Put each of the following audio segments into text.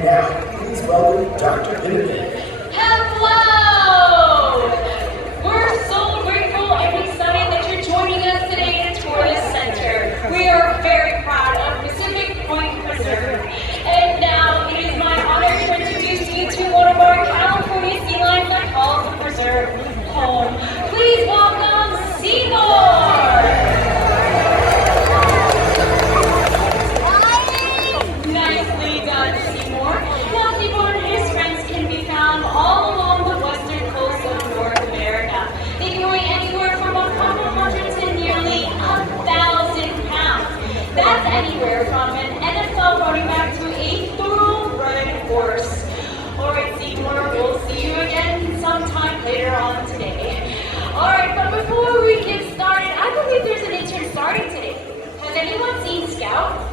And now, please welcome Dr. Itinerary. Hello! We're so grateful and excited that you're joining us today to tour this center. We are very proud of Pacific Point Preserve. And now it is my honor to introduce you to one of our California sea lions that calls the preserve home. Please welcome Seymour! Nicely done, Seymour. Now, Seymour and his friends can be found all along the western coast of North America. They can weigh anywhere from a couple hundred to nearly 1,000 pounds. That's anywhere from an NFL running back to a thoroughbred horse. All right, Seymour, we'll see you again sometime later on today. All right, but before we get started, I believe there's an intern starting today. Has anyone seen Scout?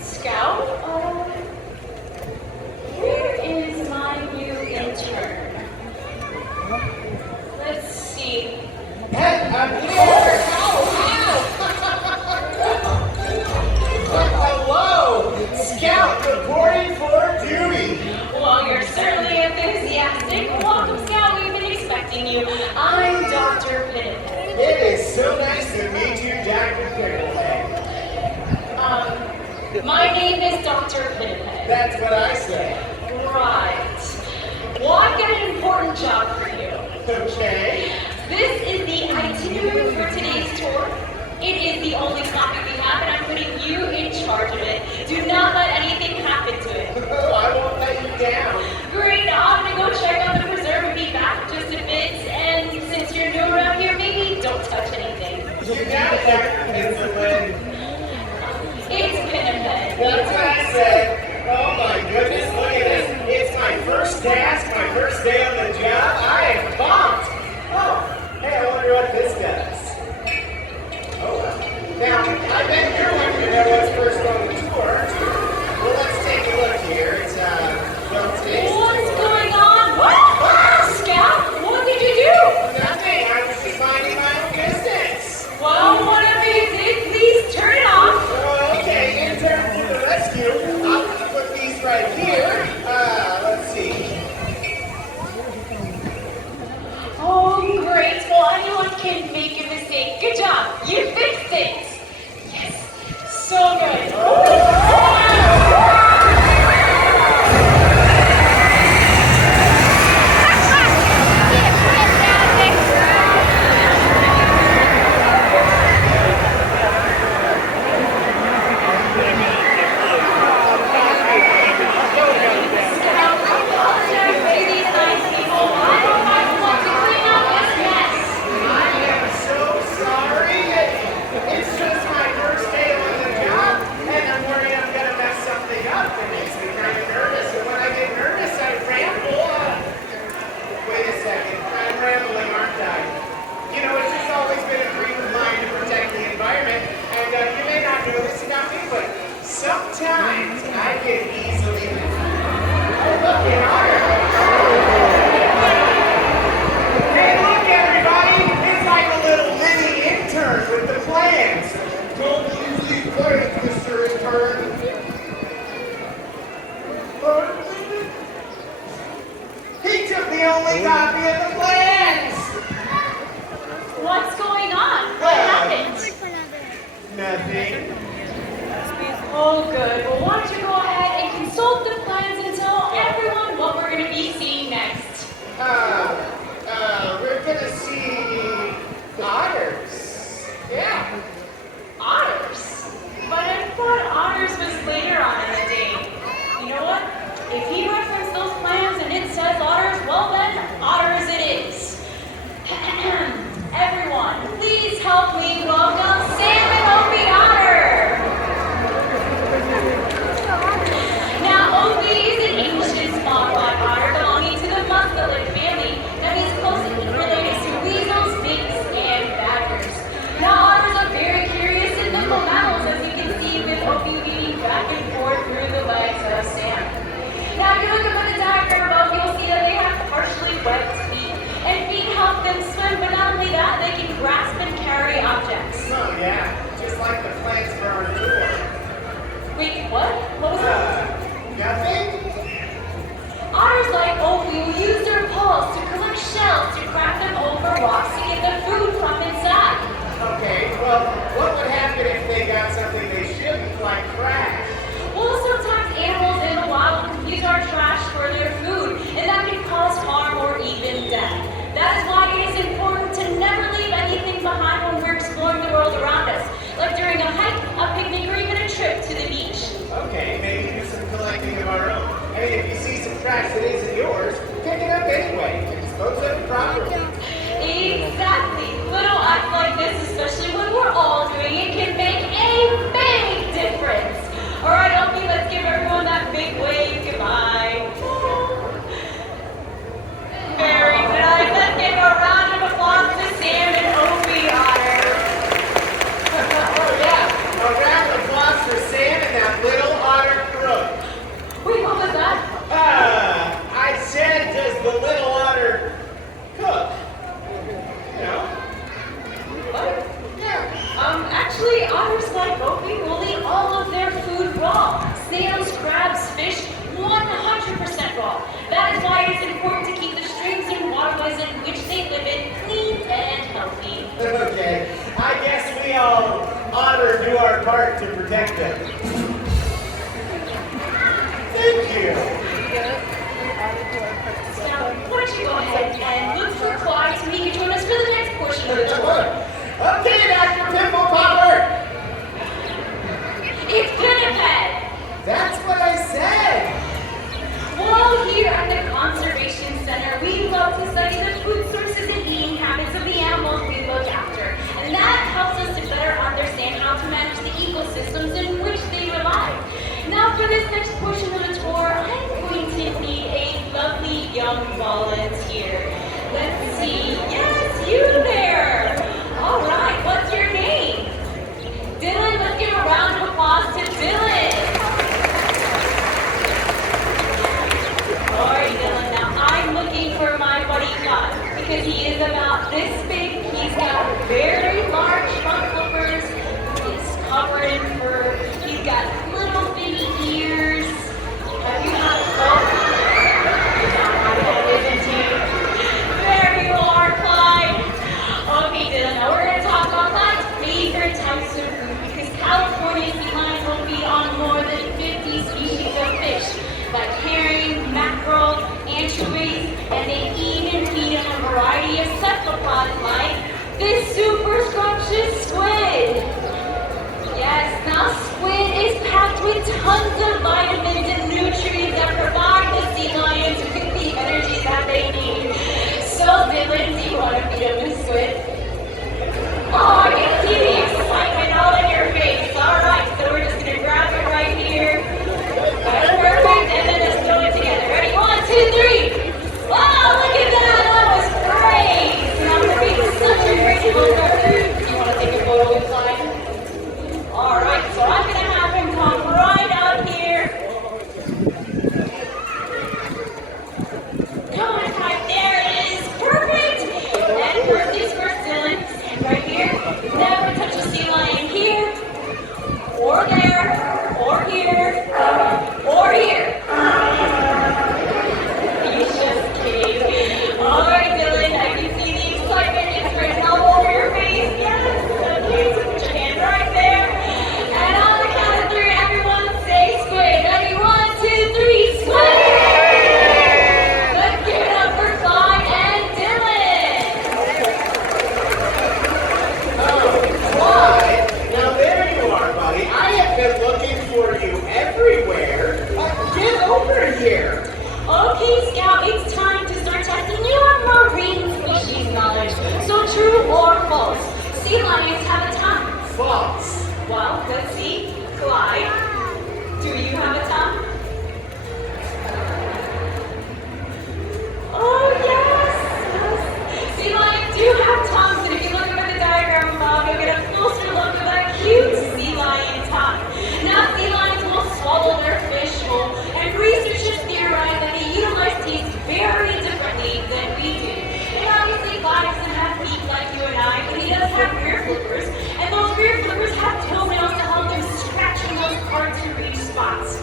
Scout? Where is my new intern? Let's see. Hey, I'm here! Hello! Scout reporting for duty! Well, you're certainly enthusiastic. Welcome, Scout. We've been expecting you. I'm Dr. Pinniped. It is so nice to meet you, Dr. Picklehead. My name is Dr. Pinniped. That's what I say. Right. Well, I've got an important job for you. Okay. This is the itinerary for today's tour. It is the only copy we have, and I'm putting you in charge of it. Do not let anything happen to it. Oh, I won't let you down. Great, now I'm gonna go check on the preserve and be back in just a bit. And since you're new around here, maybe don't touch anything. You got it, Dr. Picklehead. It's Pinniped. That's what I said. Oh my goodness, look at this. It's my first task, my first day on the job. I am pumped. Oh, hey, I wonder what this does. Oh, well. Now, I bet you're wanting to know what's first on the tour. Well, let's take a look here. It's, well, today's What's tour. going on? What? Scout, what did you do? Nothing. I was just minding my own business. Well, whatever you did, please turn it off. Oh, okay. Intern to the rescue. I'm going to put these right here. Let's see. Oh, great. Well, anyone can make a mistake. Good job. You fixed it. Yes. So good. Sometimes I get easily oh, look at Otter. Hey, look, everybody. It's like a little mini intern with the plans. Don't use these plans, Mr. Intern. He took the only copy of the plans. What's going on? What happened? Nothing. Oh, good. Well, why don't you go ahead and consult the plans and tell everyone what we're going to be seeing next. We're gonna see otters. Yeah. Otters? But I thought otters was later on in the day. You know what? If he referenced those plans and it says otters, well then, otters it is. Everyone, please help me welcome Salmon Opie Otter. Now, Opie is an ancient small black otter belonging to the mustelid family. Now, he's closely related to weasels, minks, and badgers. Now, otters are very curious and nimble mammals, as you can see with Opie weaving back and forth through the legs of Sam. Now, if you look up at the diagram above, you'll see that they have partially webbed feet, and feet help them swim, but not only that, they can grasp and carry objects. Oh, yeah. Just like the plans for our tour. Wait, what? trash that isn't yours, pick it up anyway and dispose of it properly. Exactly. Little acts like this, especially when we're all doing it, can make a big difference. All right, Opie, let's give everyone that big wave goodbye. Very nice. Let's give a round of applause to Sam and Opie, Otter. Oh yeah, a round of applause for Sam and that little otter crook. Wait, what was that? I said, does the little otter cook? You know? What? Yeah. Actually, otters like Opie will eat all of their food raw. Snails, crabs, fish, 100% raw. That is why it's important to keep the streams and waterways in which they live in clean and healthy. Okay, I guess we all ought to do our part to protect them. Thank you. Now, why don't you go ahead and look for Clyde so he can join us for the next portion of the tour. Okay, Dr. Pimple Popper. It's Pinniped! That's what I said. Well, here at the Conservation Center, we love to study the food sources and eating habits of the animals we look after. And that helps us to better understand how to manage the ecosystems in which they rely. Now, for this next portion of the tour, I'm going to need a lovely young volunteer. Let's see. Yes, you there! All right, what's your name? Dylan, let's give a round of applause to Dylan. All right, Dylan, now I'm looking for my buddy Clyde because he is about this big. He's got very large front flippers. He's covered in fur. He's got little bitty ears. Have you not There you are, Clyde. Okay, Dylan, now we're going to talk about Clyde's favorite types of food because California sea lions will feed on more than 50 species of fish, like herring, mackerel, anchovies, and they even feed on a variety of cephalopods like this super scrumptious squid. Yes, now squid is packed with tons of vitamins and nutrients that provide the sea lions with the energy that they need. So, Dylan, do you want to feed them with squid? Oh, I can see the excitement all in your face. All right, so we're just going to grab it right here. That's perfect, and then let's throw it together. Ready? 1, 2, 3. Wow, look at that. That was great. Now, we're being such a great photographer. You want to take a photo with Clyde? All right, so I'm going to have him come right out here. Come on, Clyde. There it is. Perfect. And first things first, Dylan. Stand right here. Never touch a sea lion here, or there, or here, or here. He's just kidding. All right, Dylan. I can see the excitement. It's written all over your face. Yes. Okay, so put your hand right there. And on the count of 3, everyone say squid. Ready? 1, 2, 3, squid! Let's give it up for Clyde and Dylan. Clyde, now there you are, buddy. I have been looking for you everywhere. Get over here. Okay, Scout, it's time to start testing your marine species knowledge. So true or false? Sea lions have a tongue. False. Well, let's see. Clyde, do you have a tongue? Oh, yes! Sea lions do have tongues, and if you look over the diagram above, you'll get a closer look at that cute sea lion tongue. Now, sea lions will swallow their fish whole, and researchers theorize that they utilize teeth very differently than we do. And obviously, Clyde doesn't have feet like you and I, but he does have rear flippers, and those rear flippers have toenails to help them scratch in those hard-to-reach spots.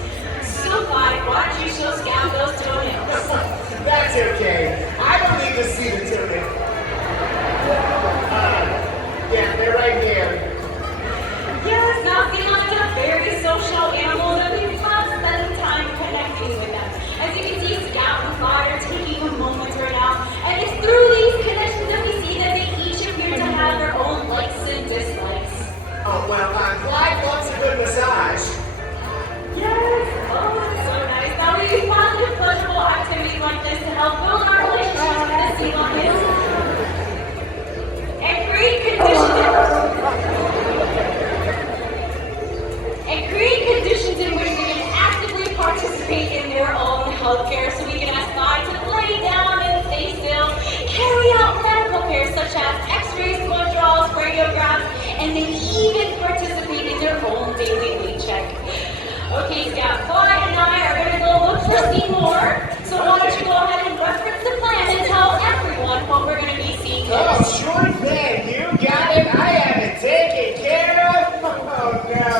Scout. Clyde and I are going to go look for Seymour. So why don't you go ahead and reference the plan and tell everyone what we're going to be seeing Oh, next. sure thing. You got it. I have it taken care of. Oh, no.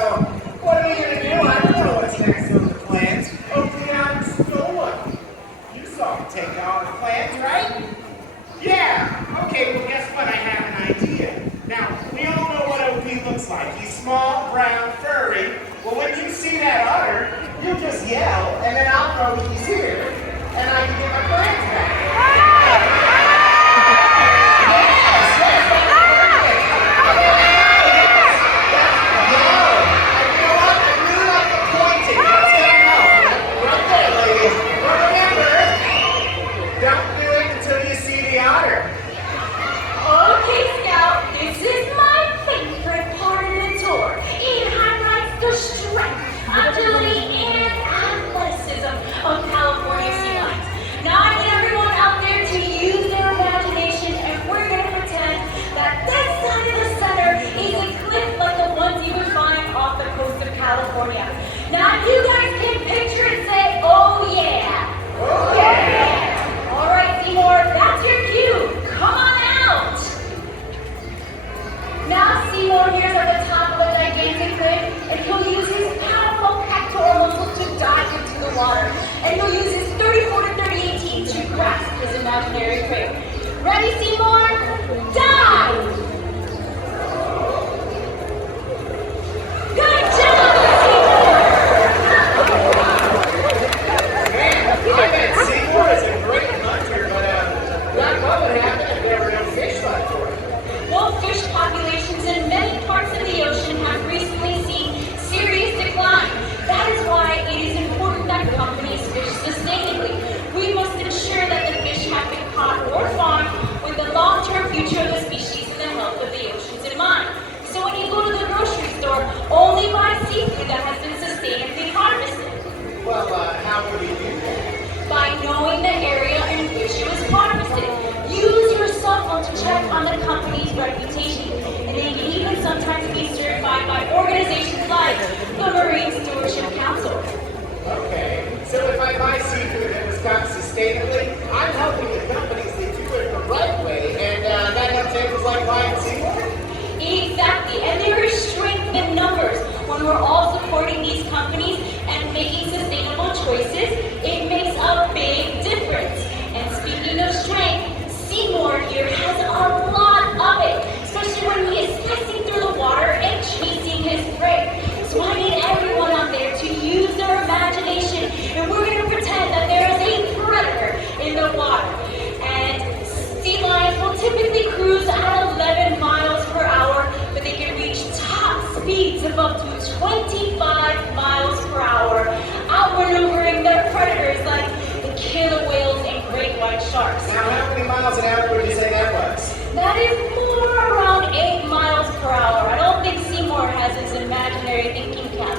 What are we going to do? I don't know what's next on the plans. Oh, Leon stole one. You saw him take all the plans, right? Yeah. Okay, well, guess what? I have an idea. Now, we all know what OP looks like. He's small, brown, furry. Well, when you see that otter, you just yell, and then I'll know he's here. And I can get my plans back. Okay, Scout, this is my favorite part of the tour. It highlights the strength, agility, and athleticism of California sea lions. Now I need everyone out there to use their imagination, and we're going to pretend that this side of the center is a cliff like the ones you would find off the coast of California. Now you guys can picture it, say, oh yeah. Oh yeah. All right, Seymour, that's your cue. Come on out. Now Seymour here's at the top of a gigantic cliff, and he'll use his powerful pectoral muscles to dive into the water. And he'll use his 34 to 38 teeth to grasp his imaginary prey. Ready, Seymour? Dive! Good job, Seymour! I bet Seymour is a great hunter, but what would happen if there were no fish left for him? Well, fish populations in many parts of the ocean have recently seen serious decline. That is why it is important that companies fish sustainably. We must ensure that the fish have been caught or farmed with the long-term future of the species and the health of the oceans in mind. So when you go to the grocery store, only buy seafood that has been sustainably harvested. Well, how would we do that? By knowing the area in which it was harvested. Use your cell phone to check on the company's reputation. And they can even sometimes be certified by organizations like the Marine Stewardship Council. Okay, so if I buy seafood that was caught sustainably, I'm helping the companies to do it the right way, and that helps animals like buying seafood? Exactly, and there is strength in numbers. When we're all supporting these companies and making sustainable choices, it makes a big difference. And speaking of strength, Seymour here has a lot of it, especially when he is slicing through the water and chasing his prey. So I need everyone out there to use their imagination, and we're going to pretend that there is a predator in the water. And sea lions will typically cruise at 11 miles per hour, but they can reach top speeds of up to 25 miles per hour, outmaneuvering their predators like the killer whales and great white sharks. Now, how many miles an hour would you say that was? That is more around 8 miles per hour. I don't think Seymour has his imaginary thinking cap.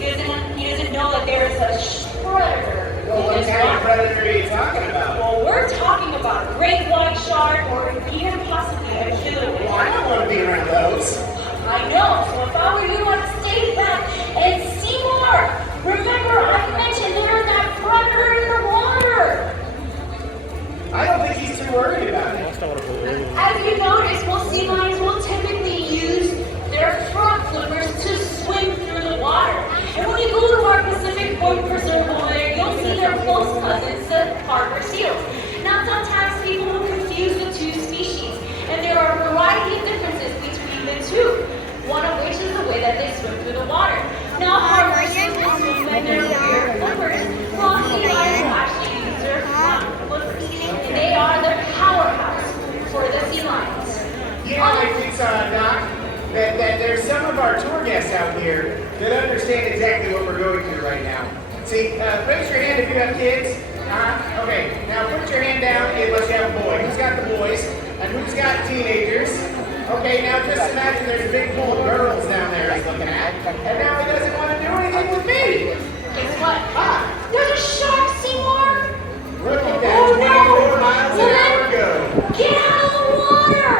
He doesn't know that there is a predator. Well, what in this kind of water. predator are you talking about? Well, we're talking about a great white shark or even possibly a killer whale. Well, I don't want to be around those. I know. So if I were you, I'd stay back and see more. Remember, I mentioned there was that predator in the water. I don't think he's too worried about it. As you notice, most sea lions will typically use their front flippers to swim through the water. And when you go to our Pacific Point Preserve over there, you'll see their close cousins, the harbor seals. Now, sometimes people will confuse the two species, and there are a variety of differences between the two. One of which is the way that they swim through the water. Now, harbor seals will swim with their rear flippers, while sea lions will actually use their front flippers. And they are the powerhouse for the sea lions. You know, I think, Doc, that there's some of our tour guests out here that understand exactly what we're going through right now. See, raise your hand if you have kids. Okay, now put your hand down unless you have a boy. Who's got the boys? And who's got teenagers? Okay, now just imagine there's a big pool of girls down there he's looking at. And now he doesn't want to do anything with me. Guess what? There's a shark, Seymour! Look at that, 24 miles an hour go. Get out of the water!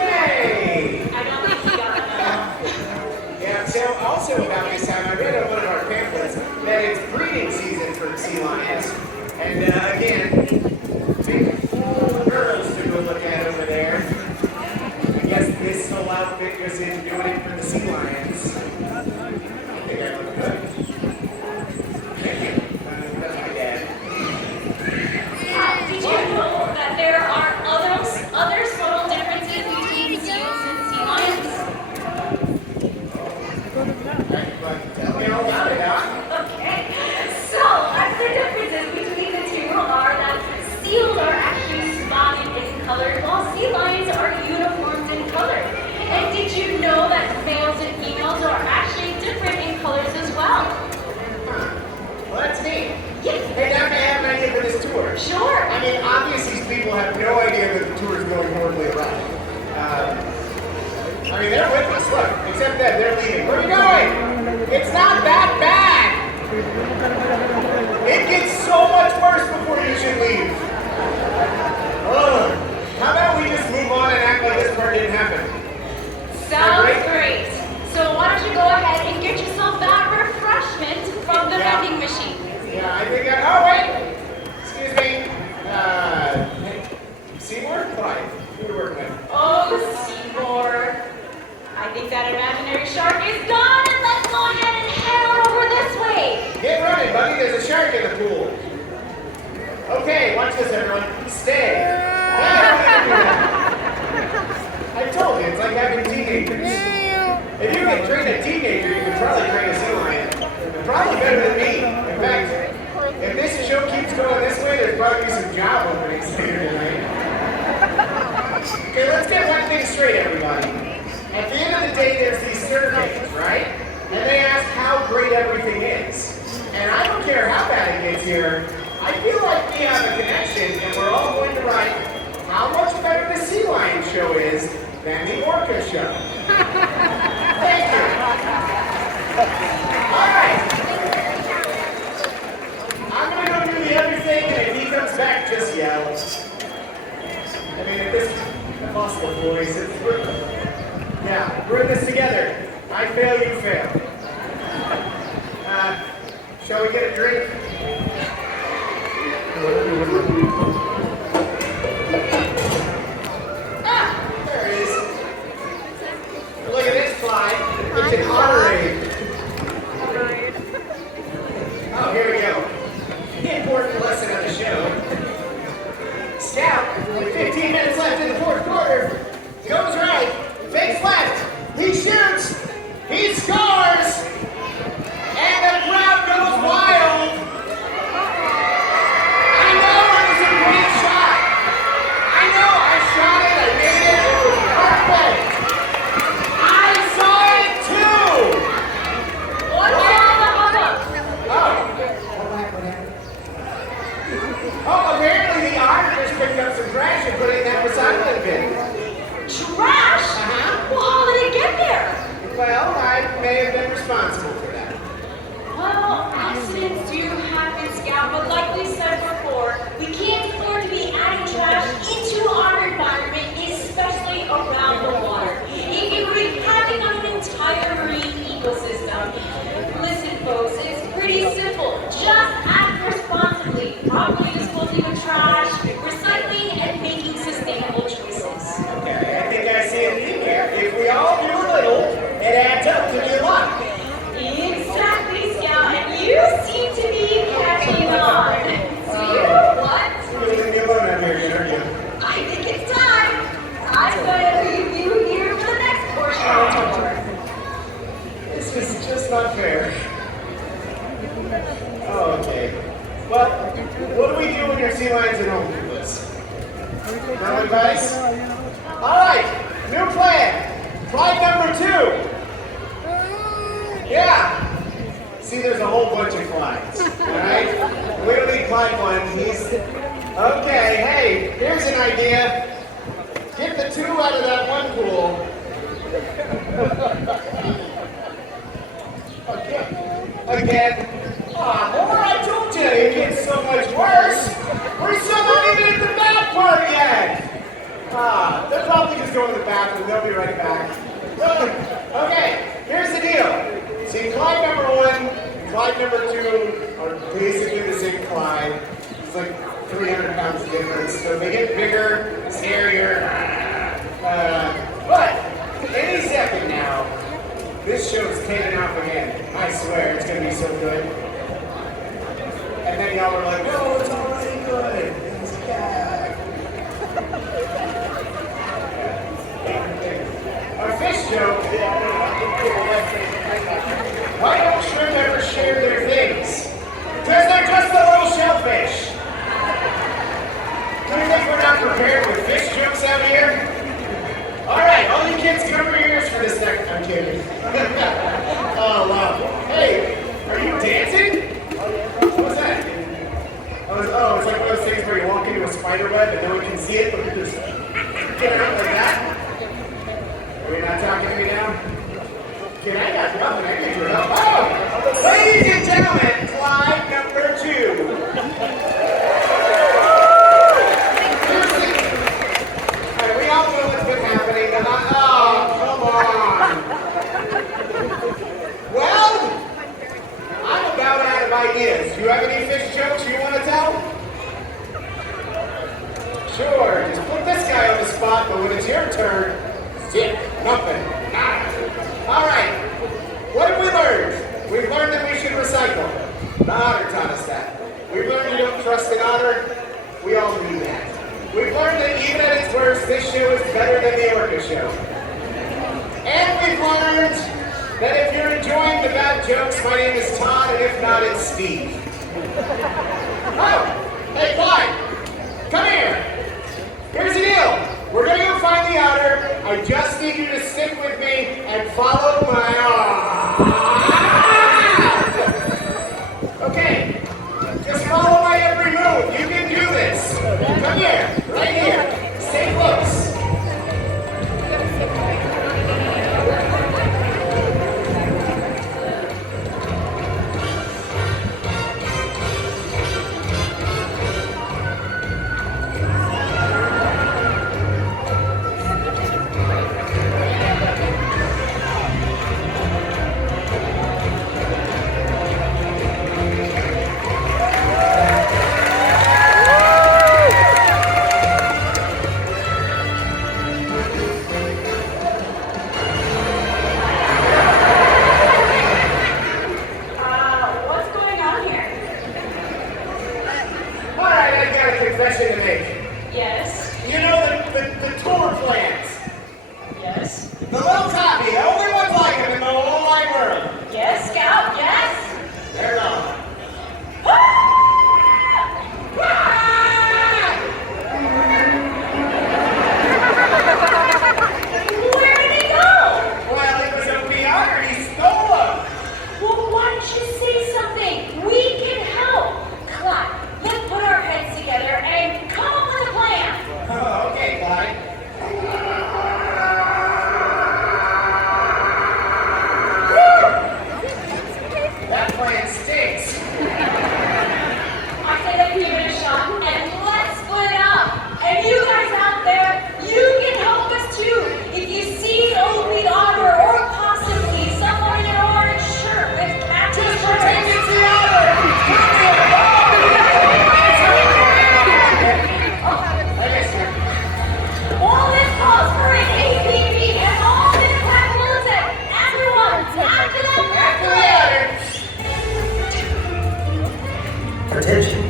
Yay! I don't think you got that. Yeah, so also about this time, I read on one of our pamphlets that it's breeding season for sea lions. And again, big full girls to go look at over there. I guess this whole outfit goes into doing it for the sea lions. I think I look good. Thank you. That's my dad. Did you know that there are other subtle differences between seals and sea lions? Tell me all about it, Doc. Okay, so the differences between the two are that seals are actually spotted in color, while sea lions are uniformed in color. And did you know that males and females are actually different in colors as well? Well, that's neat. Yes. Hey, Doc, I have an idea for this tour. Sure. I mean, obviously, these people have no idea that the tour is going horribly awry. I mean, they're with us, look, except that they're leaving. Where are you going? It's not that bad. It gets so much worse before you should leave. Ugh. How about we just move on and act like this part didn't happen? Sounds great. So why don't you go ahead and get yourself that refreshment from the vending machine. Yeah, I think oh, wait. Excuse me. Seymour? Why? Who are we working with? Oh, Seymour. I think that imaginary shark is gone, and let's go ahead and head on over this way. Get running, buddy. There's a shark in the pool. Okay, watch this, everyone. Stay. I told you, it's like having teenagers. If you could train a teenager, you could probably train a sea lion. Probably better than me. In fact, if this show keeps going this way, there's probably some job openings later tonight. Okay, let's get one thing straight, everybody. At the end of the day, there's these surveys, right? And they ask how great everything is. And I don't care how bad it gets here, I feel like we have a connection, and we're all going to write how much better the sea lion show is than the orca show. Thank you. All right. I'm going to go do the other thing, and if he comes back, just yell. I mean, if this possible voice, yeah, we're in this together. I fail, you fail. Shall we get a drink? There it is. Look at this fly. It's an Otter. Oh, here we go. The important lesson of the show. Scout, with 15 minutes left in the fourth quarter, goes right, fakes left, he shoots, he scores, and the crowd goes wild. I know it was a great shot. I know I shot it, I made it, it was perfect. I saw it too. What's all the hubbub? Oh, apparently the Otter just picked up some trash and put it in that recycling bin. Trash? Well, how did it get there? Well, I may have been responsible for that. Well, accidents do happen, Scout, but like we said before, we can't afford to be adding trash into our environment, especially around the water. It can wreak havoc on an entire marine ecosystem. Listen, folks, it's pretty simple. Just act responsibly, properly disposing of trash, recycling, and making sustainable choices. Okay, I think I see a theme here. If we all do a little, it adds up to be a lot. Exactly, Scout, and you seem to be catching on. Do you know what? You're leaving me alone out here, aren't you? I think it's time. I'm going to leave you here for the next portion of the tour. This is just not fair. Oh, okay. Well, what do we do when your sea lions at home do this? No advice? All right, new plan. Flight number 2. Yeah. See, there's a whole bunch of flies. All right? We don't need Clyde 1. He's... Okay, hey, here's an idea. Get the 2 out of that one pool. Again. Aw, more I told you, it gets so much worse. We're still not even at the back part yet. They're probably just going to the bathroom. They'll be right back. Okay, here's the deal. See, Clyde number 1, Clyde number 2 are basically the same Clyde. It's like 300 pounds difference. So they get bigger, scarier. But any second now, this show is taking off again. I swear, it's going to be so good. And then y'all were like, no, it's already good. It's bad. Our fish joke. Why don't shrimp ever share their things? Because they're just a little shellfish. Do you think we're not prepared with fish jokes out here? All right, all you kids, cover your ears for this next. I'm kidding. Oh, wow. Hey, are you dancing? What's that? Oh, it's like one of those things where you walk into a spider web and no one can see it, but you just get it out like that. Are you not talking to me now? Kid, I got nothing. I need your help. Oh! Ladies and gentlemen, Clyde number 2. We all know what's been happening. Oh, come on. Well, I'm about out of ideas. Do you have any fish jokes you want to tell? Sure, just put this guy on the spot, but when it's your turn, zip, nothing, nada. All right, what have we learned? We've learned that we should recycle. The Otter taught us that. We've learned you don't trust an otter. We all knew that. We've learned that even at its worst, this show is better than the Orca show. And we've learned that if you're enjoying the bad jokes, my name is Todd, and if not, it's Steve. Oh, hey, Clyde, come here. Here's the deal. We're going to go find the otter. I just need you to stick with me and follow my... Okay, just follow my every move. You can do this. Come here, right here. Stay close.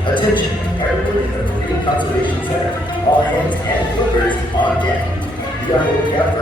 Attention, everyone in the Marine Conservation Center. All hands and flippers on deck. You gotta look out